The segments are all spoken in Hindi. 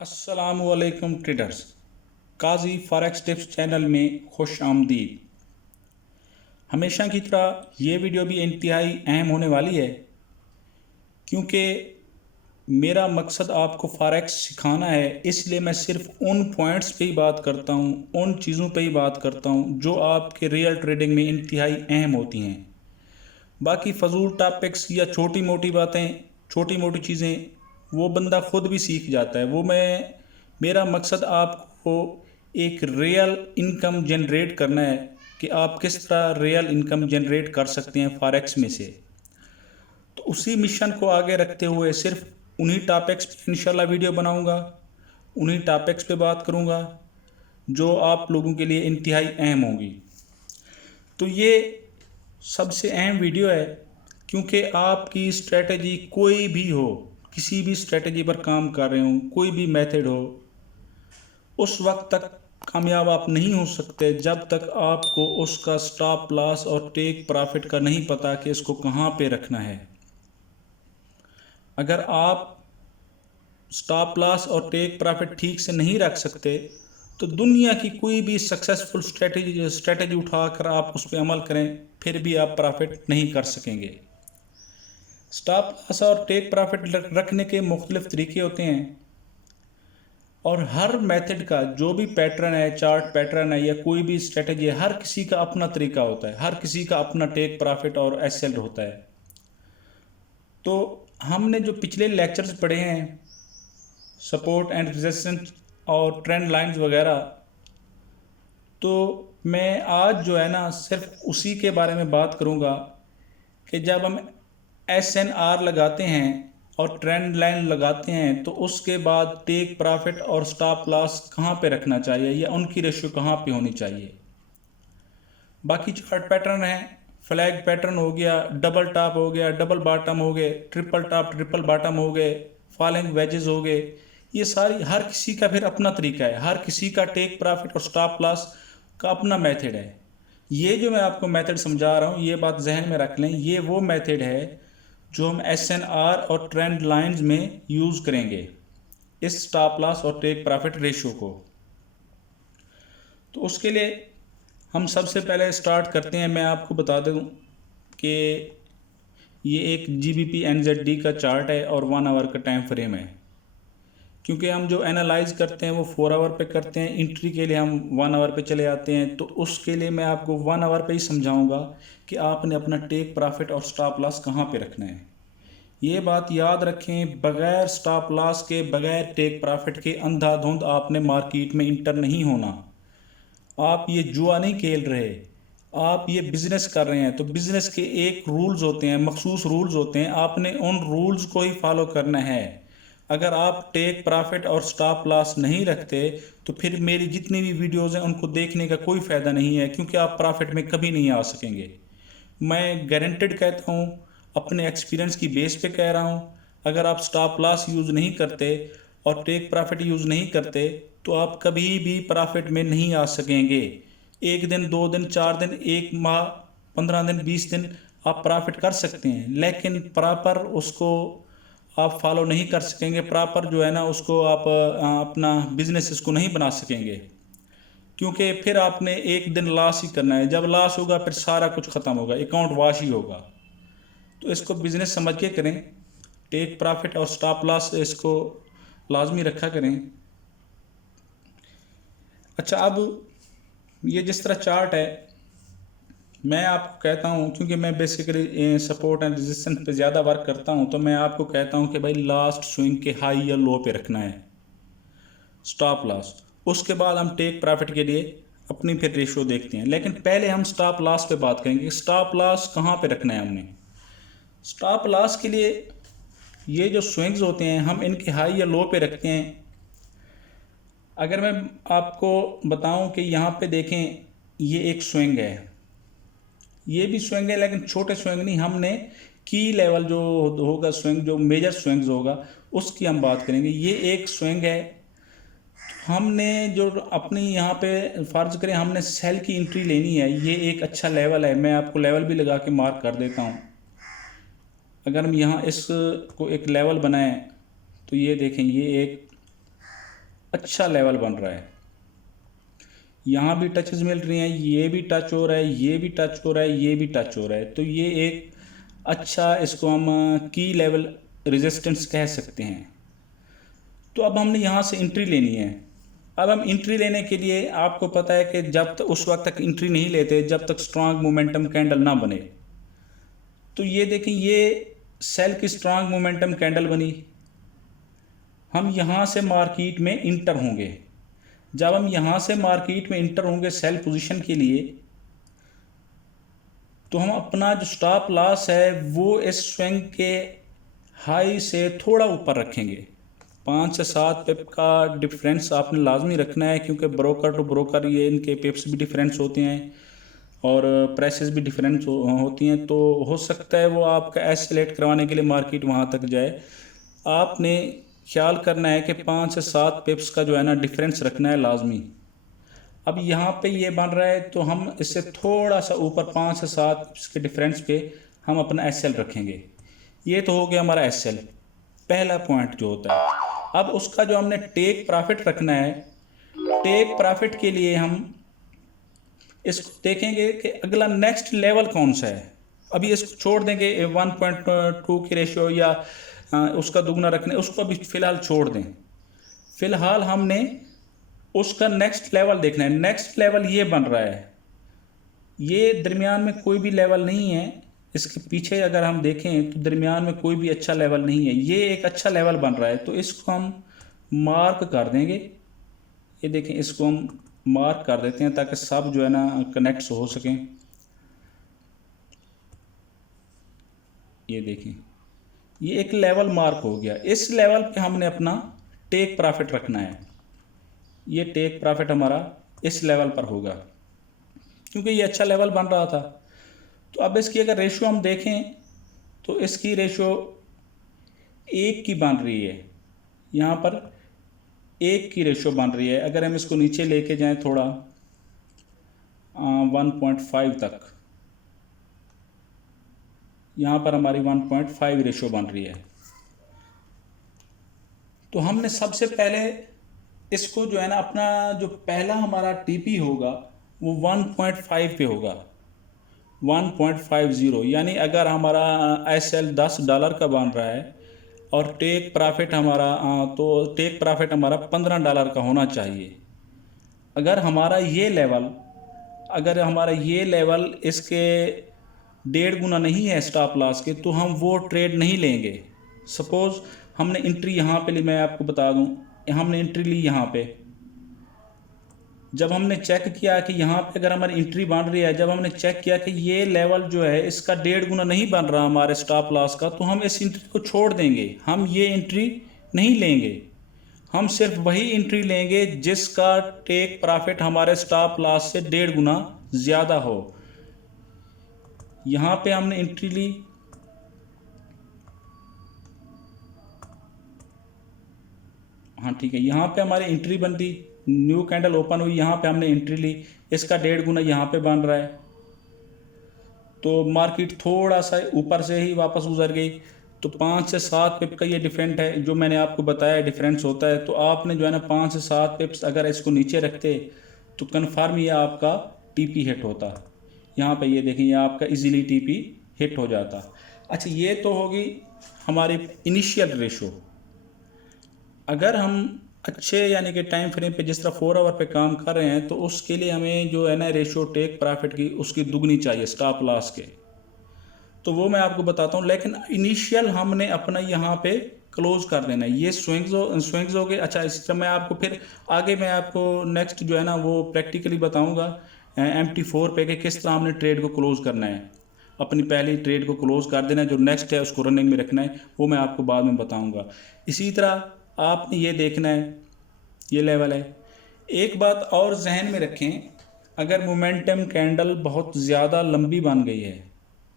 अस्सलामुअलैकुम ट्रेडर्स। काजी फॉरेक्स टिप्स चैनल में खुश आमदीद। हमेशा की तरह ये वीडियो भी इंतहाई अहम होने वाली है, क्योंकि मेरा मकसद आपको फॉरेक्स सिखाना है। इसलिए मैं सिर्फ उन पॉइंट्स पे ही बात करता हूँ, उन चीज़ों पे ही बात करता हूँ जो आपके रियल ट्रेडिंग में इंतहाई अहम होती हैं। बाकी फ़जूल टॉपिक्स या छोटी मोटी बातें, छोटी मोटी चीज़ें वो बंदा ख़ुद भी सीख जाता है। मेरा मकसद आपको एक रियल इनकम जनरेट करना है कि आप किस तरह रियल इनकम जनरेट कर सकते हैं फॉरेक्स में से। तो उसी मिशन को आगे रखते हुए सिर्फ उन्हीं टॉपिक्स पे इंशाल्लाह वीडियो बनाऊंगा, उन्हीं टॉपिक्स पे बात करूंगा जो आप लोगों के लिए इंतहाई अहम होंगी। तो ये सबसे अहम वीडियो है, क्योंकि आपकी स्ट्रेटजी कोई भी हो, किसी भी स्ट्रेटजी पर काम कर रहे हो, कोई भी मेथड हो, उस वक्त तक कामयाब आप नहीं हो सकते जब तक आपको उसका स्टॉप लॉस और टेक प्रॉफिट का नहीं पता कि इसको कहाँ पे रखना है। अगर आप स्टॉप लॉस और टेक प्रॉफिट ठीक से नहीं रख सकते तो दुनिया की कोई भी सक्सेसफुल स्ट्रेटजी उठाकर आप उस पर अमल करें, फिर भी आप प्रॉफिट नहीं कर सकेंगे। स्टॉप लॉस और टेक प्रॉफिट रखने के मुख्तलिफ तरीके होते हैं, और हर मेथड का जो भी पैटर्न है, चार्ट पैटर्न है या कोई भी स्ट्रेटजी है, हर किसी का अपना तरीका होता है, हर किसी का अपना टेक प्रॉफिट और एसएल होता है। तो हमने जो पिछले लेक्चर्स पढ़े हैं, सपोर्ट एंड रेजिस्टेंस और ट्रेंड लाइंस वगैरह, तो मैं आज जो है ना सिर्फ उसी के बारे में बात करूँगा कि जब हम SNR लगाते हैं और ट्रेंड लाइन लगाते हैं तो उसके बाद टेक प्रॉफिट और स्टॉप लॉस कहाँ पे रखना चाहिए या उनकी रेशियो कहाँ पे होनी चाहिए। बाकी चार्ट पैटर्न है, फ्लैग पैटर्न हो गया, डबल टॉप हो गया, डबल बॉटम हो गए, ट्रिपल टॉप ट्रिपल बॉटम हो गए, फॉलिंग वेजेस हो गए, ये सारी हर किसी का फिर अपना तरीका है, हर किसी का टेक प्रॉफिट और स्टॉप लॉस का अपना मेथड है। ये जो मैं आपको मेथड समझा रहा हूँ, ये बात जहन में रख लें, ये वो मेथड है जो हम SNR और ट्रेंड लाइंस में यूज़ करेंगे, इस स्टॉप लॉस और टेक प्रॉफिट रेशियो को। तो उसके लिए हम सबसे पहले स्टार्ट करते हैं। मैं आपको बता दूं कि ये एक GBP NZD का चार्ट है और 1 आवर का टाइम फ्रेम है, क्योंकि हम जो एनालाइज करते हैं वो 4 आवर पे करते हैं। एंट्री के लिए हम 1 आवर पे चले आते हैं। तो उसके लिए मैं आपको 1 आवर पे ही समझाऊंगा कि आपने अपना टेक प्रॉफिट और स्टॉप लॉस कहाँ पे रखना है। ये बात याद रखें, बगैर स्टॉप लॉस के, बगैर टेक प्रॉफिट के अंधाधुंध आपने मार्केट में इंटर नहीं होना। आप ये जुआ नहीं खेल रहे, आप ये बिज़नेस कर रहे हैं। तो बिज़नेस के एक रूल्स होते हैं, मखसूस रूल्स होते हैं, आपने उन रूल्स को ही फॉलो करना है। अगर आप टेक प्रॉफिट और स्टॉप लॉस नहीं रखते तो फिर मेरी जितनी भी वीडियोज़ हैं उनको देखने का कोई फ़ायदा नहीं है, क्योंकि आप प्रॉफिट में कभी नहीं आ सकेंगे। मैं गारंटेड कहता हूँ, अपने एक्सपीरियंस की बेस पे कह रहा हूँ। अगर आप स्टॉप लॉस यूज़ नहीं करते और टेक प्रॉफिट यूज़ नहीं करते तो आप कभी भी प्रॉफिट में नहीं आ सकेंगे। 1 दिन, 2 दिन, 4 दिन, 1 माह, 15 दिन, 20 दिन आप प्रॉफिट कर सकते हैं, लेकिन प्रॉपर उसको आप फॉलो नहीं कर सकेंगे। प्रॉपर जो है ना उसको आप अपना बिजनेस इसको नहीं बना सकेंगे, क्योंकि फिर आपने एक दिन लॉस ही करना है। जब लॉस होगा फिर सारा कुछ ख़त्म होगा, अकाउंट वॉश ही होगा। तो इसको बिज़नेस समझ के करें, टेक प्रॉफिट और स्टॉप लॉस इसको लाजमी रखा करें। अच्छा, अब ये जिस तरह चार्ट है, मैं आपको कहता हूँ, क्योंकि मैं बेसिकली सपोर्ट एंड रेजिस्टेंस पे ज़्यादा वर्क करता हूँ, तो मैं आपको कहता हूँ कि भाई लास्ट स्विंग के हाई या लो पे रखना है स्टॉप लॉस। उसके बाद हम टेक प्रॉफिट के लिए अपनी फिर रेशियो देखते हैं, लेकिन पहले हम स्टॉप लॉस पे बात करेंगे। स्टॉप लॉस कहाँ पे रखना है हमने। स्टॉप लॉस के लिए ये जो स्विंग्स होते हैं हम इनके हाई या लो पे रखते हैं। अगर मैं आपको बताऊं कि यहाँ पे देखें, ये एक स्विंग है, ये भी स्विंग है, लेकिन छोटे स्विंग नहीं। हमने की लेवल जो होगा स्विंग, जो मेजर स्विंग्स होगा उसकी हम बात करेंगे। ये एक स्विंग है। हमने जो अपनी यहाँ पे फ़र्ज़ करें हमने सेल की एंट्री लेनी है, ये एक अच्छा लेवल है। मैं आपको लेवल भी लगा के मार्क कर देता हूँ। अगर हम यहाँ इसको एक लेवल बनाएं तो ये देखें, ये एक अच्छा लेवल बन रहा है। यहाँ भी टचेस मिल रही हैं, ये भी टच हो रहा है, ये भी टच हो रहा है, ये भी टच हो रहा है। तो ये एक अच्छा, इसको हम की लेवल रेजिस्टेंस कह सकते हैं। तो अब हमने यहाँ से एंट्री लेनी है। अब हम एंट्री लेने के लिए, आपको पता है कि जब तक उस वक्त तक एंट्री नहीं लेते जब तक स्ट्रांग मोमेंटम कैंडल ना बने। तो ये देखें, ये सेल की स्ट्रांग मोमेंटम कैंडल बनी। हम यहाँ से मार्केट में इंटर होंगे। जब हम यहाँ से मार्केट में इंटर होंगे सेल पोजीशन के लिए, तो हम अपना जो स्टॉप लॉस है वो इस स्विंग के हाई से थोड़ा ऊपर रखेंगे। 5 से 7 पिप का डिफरेंस आपने लाजमी रखना है, क्योंकि ब्रोकर टू ब्रोकर ये इनके पिप्स भी डिफरेंस होते हैं और प्राइसेस भी डिफरेंस होती हैं। तो हो सकता है वो आपका एस्केलेट करवाने के लिए मार्केट वहाँ तक जाए। आपने ख्याल करना है कि 5 से 7 पिप्स का जो है ना डिफरेंस रखना है लाजमी। अब यहाँ पे ये बन रहा है, तो हम इससे थोड़ा सा ऊपर 5 से 7 पिप्स के डिफरेंस पे हम अपना एसएल रखेंगे। ये तो हो गया हमारा एसएल, पहला पॉइंट जो होता है। अब उसका जो हमने टेक प्रॉफिट रखना है, टेक प्रॉफिट के लिए हम इसको देखेंगे कि अगला नेक्स्ट लेवल कौन सा है। अभी इसको छोड़ देंगे 1.2 की रेशियो या उसका दुगना रखने, उसको अभी फ़िलहाल छोड़ दें। फ़िलहाल हमने उसका नेक्स्ट लेवल देखना है। नेक्स्ट लेवल ये बन रहा है, ये दरमियान में कोई भी लेवल नहीं है। इसके पीछे अगर हम देखें तो दरमियान में कोई भी अच्छा लेवल नहीं है। ये एक अच्छा लेवल बन रहा है, तो इसको हम मार्क कर देंगे। ये देखें, इसको हम मार्क कर देते हैं ताकि सब जो है ना कनेक्ट हो सकें। ये देखें, ये एक लेवल मार्क हो गया। इस लेवल पे हमने अपना टेक प्रॉफिट रखना है। ये टेक प्रॉफिट हमारा इस लेवल पर होगा, क्योंकि ये अच्छा लेवल बन रहा था। तो अब इसकी अगर रेशियो हम देखें तो इसकी रेशियो 1 की बन रही है। यहाँ पर 1 की रेशियो बन रही है। अगर हम इसको नीचे लेके जाएं थोड़ा 1.5 तक, यहाँ पर हमारी 1.5 रेशियो बन रही है। तो हमने सबसे पहले इसको जो है ना, अपना जो पहला हमारा टीपी होगा वो 1.5 पे होगा, 1.50। यानी अगर हमारा एसएल $10 का बन रहा है और टेक प्रॉफिट हमारा तो टेक प्रॉफिट हमारा $15 का होना चाहिए। अगर हमारा ये लेवल इसके 1.5 गुना नहीं है स्टॉप लॉस के, तो हम वो ट्रेड नहीं लेंगे। सपोज़ हमने एंट्री यहाँ पे ली, मैं आपको बता दूँ, हमने एंट्री ली यहाँ पे। जब हमने चेक किया कि यहाँ पे अगर हमारी एंट्री बन रही है, जब हमने चेक किया कि ये लेवल जो है इसका 1.5 गुना नहीं बन रहा हमारे स्टॉप लॉस का, तो हम इस एंट्री को छोड़ देंगे। हम ये एंट्री नहीं लेंगे, हम सिर्फ वही एंट्री लेंगे जिसका टेक प्रॉफिट हमारे स्टॉप लॉस से 1.5 गुना ज़्यादा हो। यहाँ पे हमने एंट्री ली, हाँ ठीक है, यहाँ पे हमारी एंट्री बनती, न्यू कैंडल ओपन हुई, यहाँ पे हमने एंट्री ली, इसका 1.5 गुना यहाँ पे बन रहा है। तो मार्केट थोड़ा सा ऊपर से ही वापस गुजर गई। तो 5 से 7 पिप का ये डिफरेंट है, जो मैंने आपको बताया डिफरेंस होता है। तो आपने जो है ना 5 से 7 पिप्स अगर इसको नीचे रखते तो कन्फर्म ये आपका टीपी हिट होता। यहाँ पे ये देखें, ये आपका इजीली टीपी हिट हो जाता। अच्छा, ये तो होगी हमारी इनिशियल रेशो। अगर हम अच्छे यानी कि टाइम फ्रेम पे जिस तरह 4 आवर पे काम कर रहे हैं, तो उसके लिए हमें जो है ना रेशो टेक प्रॉफिट की उसकी दुगनी चाहिए स्टॉप लॉस के। तो वो मैं आपको बताता हूँ, लेकिन इनिशियल हमने अपना यहाँ पे क्लोज कर देना है। ये स्विंग्स हो गए। अच्छा, इस तरह मैं आपको फिर आगे मैं आपको नेक्स्ट जो है ना वो प्रैक्टिकली बताऊँगा MT4 पे कि किस तरह हमने ट्रेड को क्लोज करना है। अपनी पहली ट्रेड को क्लोज कर देना है, जो नेक्स्ट है उसको रनिंग में रखना है, वो मैं आपको बाद में बताऊँगा। इसी तरह आपने ये देखना है, ये लेवल है। एक बात और जहन में रखें, अगर मोमेंटम कैंडल बहुत ज़्यादा लंबी बन गई है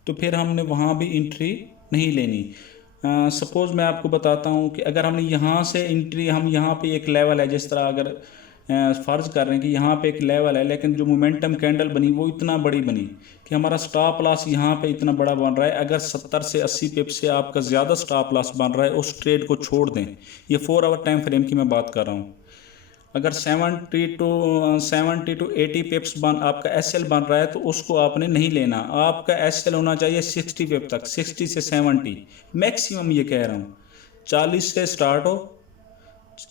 तो फिर हमने वहाँ भी एंट्री नहीं लेनी। सपोज़ मैं आपको बताता हूँ कि अगर हमने यहाँ से एंट्री, हम यहाँ पे एक लेवल है, जिस तरह अगर फ़र्ज़ कर रहे हैं कि यहाँ पे एक लेवल है, लेकिन जो मोमेंटम कैंडल बनी वो इतना बड़ी बनी कि हमारा स्टॉप लॉस यहाँ पे इतना बड़ा बन रहा है। अगर 70 से 80 पिप से आपका ज़्यादा स्टॉप लॉस बन रहा है, उस ट्रेड को छोड़ दें। ये 4 आवर टाइम फ्रेम की मैं बात कर रहा हूँ। अगर 70 टू 80 पिप्स आपका एसएल बन रहा है तो उसको आपने नहीं लेना। आपका एसएल होना चाहिए 60 पिप तक, 60 से 70 मैक्सिमम, ये कह रहा हूँ। 40 से स्टार्ट हो,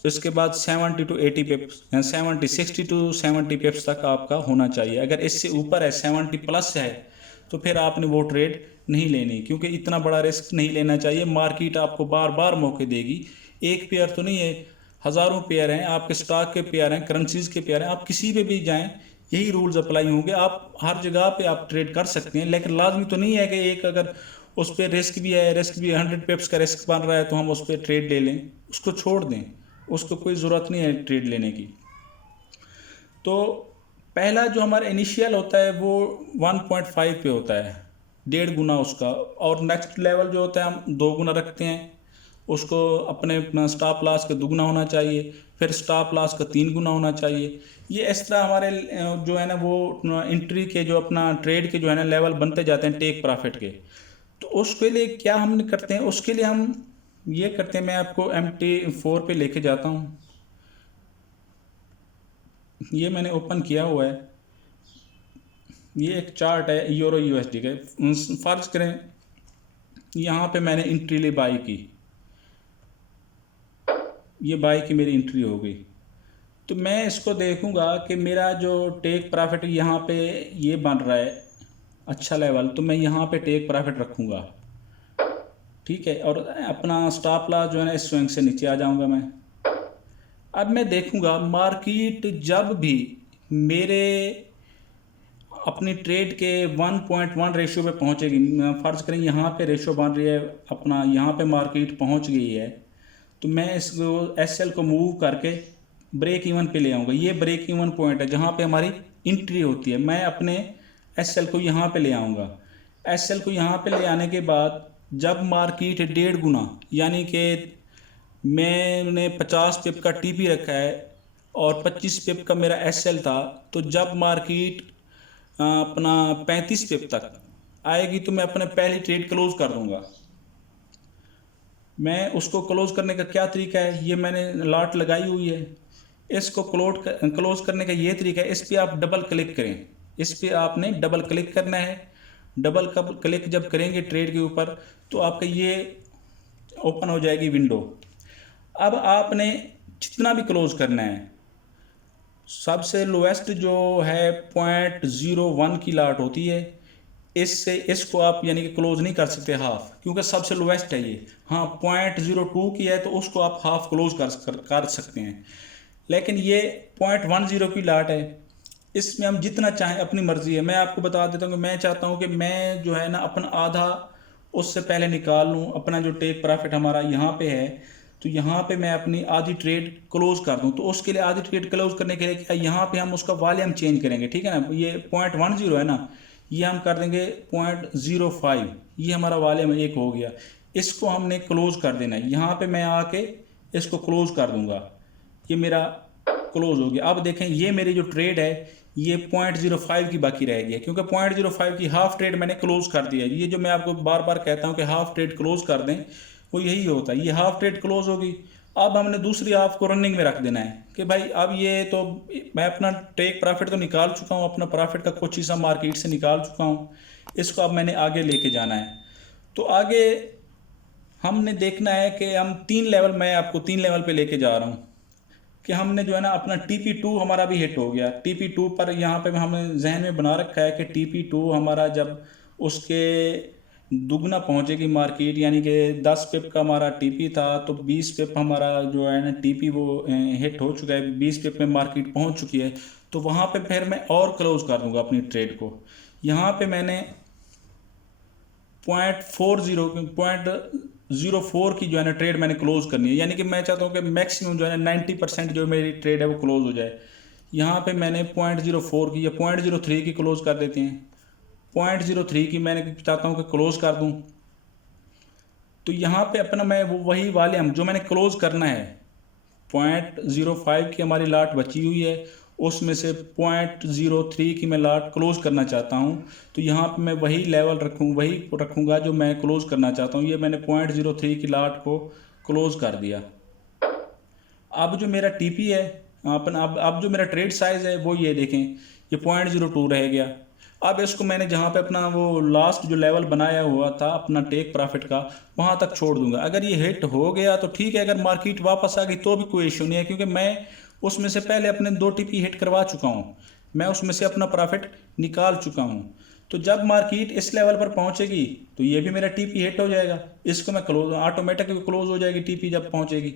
इसके बाद 70 टू 80 पिप्स, 60 टू 70 पिप्स तक आपका होना चाहिए। अगर इससे ऊपर है, 70 प्लस है, तो फिर आपने वो ट्रेड नहीं लेनी, क्योंकि इतना बड़ा रिस्क नहीं लेना चाहिए। मार्केट आपको बार बार मौके देगी। एक पेयर तो नहीं है, हज़ारों पेयर हैं, आपके स्टॉक के पेयर हैं, करेंसीज के पेयर हैं। आप किसी पे भी जाएं, यही रूल्स अप्लाई होंगे। आप हर जगह पे आप ट्रेड कर सकते हैं, लेकिन लाजमी तो नहीं है कि एक अगर उस पर रिस्क भी है, रिस्क भी 100 पिप्स का रिस्क बन रहा है तो हम उस पर ट्रेड ले लें, उसको छोड़ दें। उसको कोई ज़रूरत नहीं है ट्रेड लेने की। तो पहला जो हमारा इनिशियल होता है वो 1.5 पे होता है, 1.5 गुना उसका। और नेक्स्ट लेवल जो होता है हम 2 गुना रखते हैं, उसको अपने स्टॉप लॉस का 2 गुना होना चाहिए, फिर स्टॉप लॉस का 3 गुना होना चाहिए। ये इस तरह हमारे जो है ना वो एंट्री के जो अपना ट्रेड के जो है ना लेवल बनते जाते हैं टेक प्रॉफिट के। तो उसके लिए क्या हम करते हैं, उसके लिए हम ये करते हैं, मैं आपको MT4 पे लेके जाता हूँ। ये मैंने ओपन किया हुआ है, ये एक चार्ट है यूरो USD का। फर्ज करें यहाँ पे मैंने एंट्री ली, बाई की, ये बाई की मेरी एंट्री हो गई। तो मैं इसको देखूंगा कि मेरा जो टेक प्रॉफिट यहाँ पे ये बन रहा है अच्छा लेवल, तो मैं यहाँ पे टेक प्रॉफिट रखूँगा, ठीक है। और अपना स्टॉप लॉस जो है ना इस स्विंग से नीचे आ जाऊँगा मैं। अब मैं देखूँगा मार्केट जब भी मेरे अपनी ट्रेड के 1.1 रेशियो पे पहुँचेगी, फ़र्ज़ करें यहाँ पे रेशियो बन रही है अपना, यहाँ पे मार्केट पहुँच गई है, तो मैं इसको एसएल को मूव करके ब्रेक इवन पे ले आऊँगा। ये ब्रेक इवन पॉइंट है जहाँ पे हमारी एंट्री होती है। मैं अपने एसएल को यहाँ पे ले आऊँगा। एसएल को यहाँ पे ले आने के बाद जब मार्केट 1.5 गुना, यानी कि मैंने 50 पिप का टीपी रखा है और 25 पिप का मेरा एसएल था, तो जब मार्केट अपना 35 पिप तक आएगी तो मैं अपने पहली ट्रेड क्लोज कर दूंगा। मैं उसको क्लोज करने का क्या तरीका है, ये मैंने लॉट लगाई हुई है। इसको क्लोज करने का ये तरीका है, इस पर आप डबल क्लिक करें, इस पर आपने डबल क्लिक करना है। डबल क्लिक जब करेंगे ट्रेड के ऊपर तो आपका ये ओपन हो जाएगी विंडो। अब आपने जितना भी क्लोज करना है, सबसे लोएस्ट जो है 0.01 की लाट होती है, इससे इसको आप यानी कि क्लोज नहीं कर सकते हाफ, क्योंकि सबसे लोएस्ट है ये। हाँ 0.02 की है तो उसको आप हाफ क्लोज कर सकते हैं, लेकिन ये 0.10 की लाट है, इसमें हम जितना चाहें अपनी मर्जी है। मैं आपको बता देता हूँ कि मैं चाहता हूँ कि मैं जो है ना अपना आधा उससे पहले निकाल लूँ। अपना जो टेक प्रॉफिट हमारा यहाँ पे है, तो यहाँ पे मैं अपनी आधी ट्रेड क्लोज कर दूँ। तो उसके लिए आधी ट्रेड क्लोज करने के लिए क्या, यहाँ पे हम उसका वॉल्यूम चेंज करेंगे, ठीक है ना। ये 0.10 है ना, ये हम कर देंगे 0.05, ये हमारा वॉल्यूम एक हो गया। इसको हमने क्लोज कर देना है। यहाँ पे मैं आके इसको क्लोज कर दूंगा, ये मेरा क्लोज हो गया। अब देखें ये मेरी जो ट्रेड है ये 0.05 की बाकी रह गई है, क्योंकि 0.05 की हाफ ट्रेड मैंने क्लोज कर दिया है। ये जो मैं आपको बार बार कहता हूँ कि हाफ ट्रेड क्लोज कर दें, वो यही होता है। ये हाफ ट्रेड क्लोज होगी। अब हमने दूसरी हाफ को रनिंग में रख देना है कि भाई अब ये तो मैं अपना टेक प्रॉफिट तो निकाल चुका हूँ, अपना प्रॉफिट का कुछ हिस्सा मार्केट से निकाल चुका हूँ, इसको अब मैंने आगे लेके जाना है। तो आगे हमने देखना है कि हम 3 लेवल, मैं आपको 3 लेवल पे लेके जा रहा हूँ कि हमने जो है ना अपना TP2 हमारा भी हिट हो गया। TP2 पर यहाँ पे हमने जहन में बना रखा है कि TP2 हमारा जब उसके दुगना पहुँचेगी मार्केट, यानी कि 10 पिप का हमारा TP था तो 20 पिप हमारा जो है ना TP वो हिट हो चुका है, 20 पिप में मार्केट पहुँच चुकी है। तो वहाँ पे फिर मैं और क्लोज कर दूँगा अपनी ट्रेड को। यहाँ पे मैंने 0.04 की जो है ना ट्रेड मैंने क्लोज करनी है, यानी कि मैं चाहता हूँ कि मैक्सिमम जो है ना 90% जो मेरी ट्रेड है वो क्लोज हो जाए। यहाँ पे मैंने 0.04 की या 0.03 की क्लोज कर देते हैं। 0.03 की मैंने चाहता हूँ कि क्लोज कर दूँ। तो यहाँ पे अपना मैं वो वही वॉल्यूम जो मैंने क्लोज करना है, 0.05 की हमारी लाट बची हुई है, उसमें से 0.03 की मैं लाट क्लोज करना चाहता हूँ। तो यहाँ पे मैं वही लेवल वही रखूँगा जो मैं क्लोज करना चाहता हूँ। ये मैंने 0.03 की लाट को क्लोज कर दिया। अब जो मेरा TP है अपना अब जो मेरा ट्रेड साइज़ है वो ये देखें, ये 0.02 रह गया। अब इसको मैंने जहाँ पे अपना वो लास्ट जो लेवल बनाया हुआ था अपना टेक प्रॉफिट का, वहाँ तक छोड़ दूंगा। अगर ये हिट हो गया तो ठीक है, अगर मार्केट वापस आ गई तो भी कोई इशू नहीं है, क्योंकि मैं उसमें से पहले अपने 2 टीपी हिट करवा चुका हूँ, मैं उसमें से अपना प्रॉफिट निकाल चुका हूँ। तो जब मार्केट इस लेवल पर पहुँचेगी तो ये भी मेरा टीपी हिट हो जाएगा, इसको मैं क्लोज ऑटोमेटिकली क्लोज हो जाएगी टीपी जब पहुँचेगी।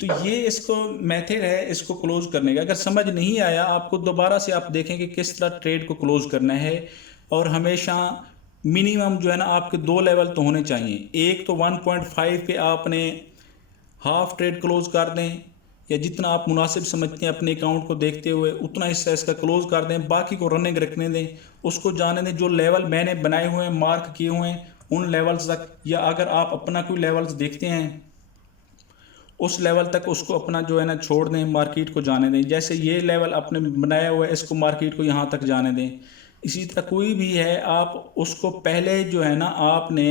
तो ये इसको मेथड है इसको क्लोज करने का। अगर समझ नहीं आया आपको, दोबारा से आप देखें कि किस तरह ट्रेड को क्लोज करना है। और हमेशा मिनिमम जो है ना आपके 2 लेवल तो होने चाहिए। एक तो 1.5 पे आपने हाफ ट्रेड क्लोज कर दें, या जितना आप मुनासिब समझते हैं अपने अकाउंट को देखते हुए उतना हिस्सा इसका क्लोज कर दें, बाकी को रनिंग रखने दें, उसको जाने दें। जो लेवल मैंने बनाए हुए हैं, मार्क किए हुए हैं, उन लेवल्स तक, या अगर आप अपना कोई लेवल्स देखते हैं उस लेवल तक उसको अपना जो है ना छोड़ दें, मार्केट को जाने दें। जैसे ये लेवल आपने बनाया हुआ है, इसको मार्केट को यहाँ तक जाने दें। इसी तरह कोई भी है, आप उसको पहले जो है ना आपने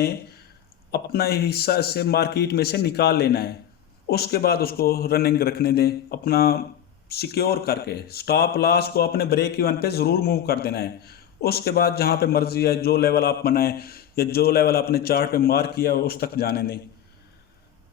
अपना हिस्सा से मार्केट में से निकाल लेना है, उसके बाद उसको रनिंग रखने दें अपना सिक्योर करके। स्टॉप लॉस को अपने ब्रेक इवन पे ज़रूर मूव कर देना है। उसके बाद जहाँ पे मर्जी है, जो लेवल आप बनाए या जो लेवल आपने चार्ट पे मार्क किया उस तक जाने दें।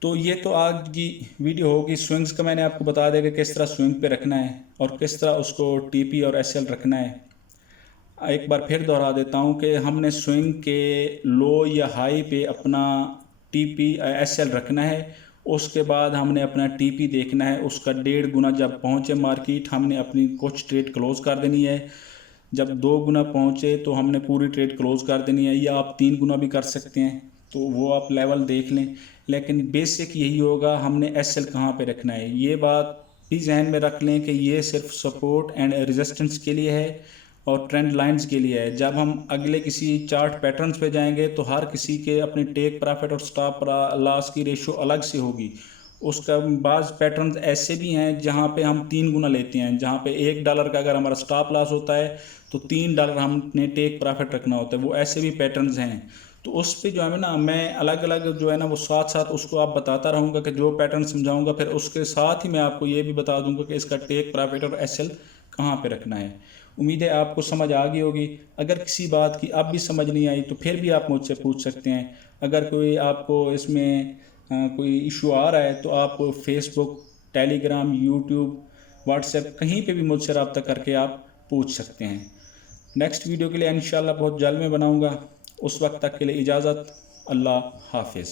तो ये तो आज की वीडियो होगी स्विंग्स का। मैंने आपको बता दिया कि किस तरह स्विंग पे रखना है और किस तरह उसको टीपी और एसएल रखना है। एक बार फिर दोहरा देता हूँ कि हमने स्विंग के लो या हाई पे अपना टीपी एसएल रखना है। उसके बाद हमने अपना टीपी देखना है, उसका 1.5 गुना जब पहुँचे मार्केट हमने अपनी कुछ ट्रेड क्लोज कर देनी है। जब 2 गुना पहुँचे तो हमने पूरी ट्रेड क्लोज कर देनी है, या आप 3 गुना भी कर सकते हैं, तो वो आप लेवल देख लें। लेकिन बेसिक यही होगा, हमने एसएल कहाँ पे रखना है। ये बात भी जहन में रख लें कि ये सिर्फ सपोर्ट एंड रेजिस्टेंस के लिए है और ट्रेंड लाइंस के लिए है। जब हम अगले किसी चार्ट पैटर्न्स पे जाएंगे तो हर किसी के अपने टेक प्रॉफिट और स्टॉप लॉस की रेशियो अलग से होगी। उसका बाज़ पैटर्न्स ऐसे भी हैं जहाँ पे हम 3 गुना लेते हैं, जहाँ पे $1 का अगर हमारा स्टॉप लॉस होता है तो $3 हमने टेक प्रॉफिट रखना होता है। वो ऐसे भी पैटर्न्स हैं। तो उस पे जो है ना मैं अलग अलग जो है ना वो साथ साथ उसको आप बताता रहूँगा कि जो पैटर्न समझाऊँगा फिर उसके साथ ही मैं आपको ये भी बता दूँगा कि इसका टेक प्रॉफिट और एसएल कहाँ पे रखना है। उम्मीद है आपको समझ आ गई होगी। अगर किसी बात की अब भी समझ नहीं आई तो फिर भी आप मुझसे पूछ सकते हैं। अगर कोई आपको इसमें कोई इशू आ रहा है तो आप फेसबुक, टेलीग्राम, यूट्यूब, व्हाट्सएप कहीं पे भी मुझसे रब्ता करके आप पूछ सकते हैं। नेक्स्ट वीडियो के लिए इंशाल्लाह बहुत जल्द में बनाऊंगा। उस वक्त तक के लिए इजाज़त। अल्लाह हाफिज़।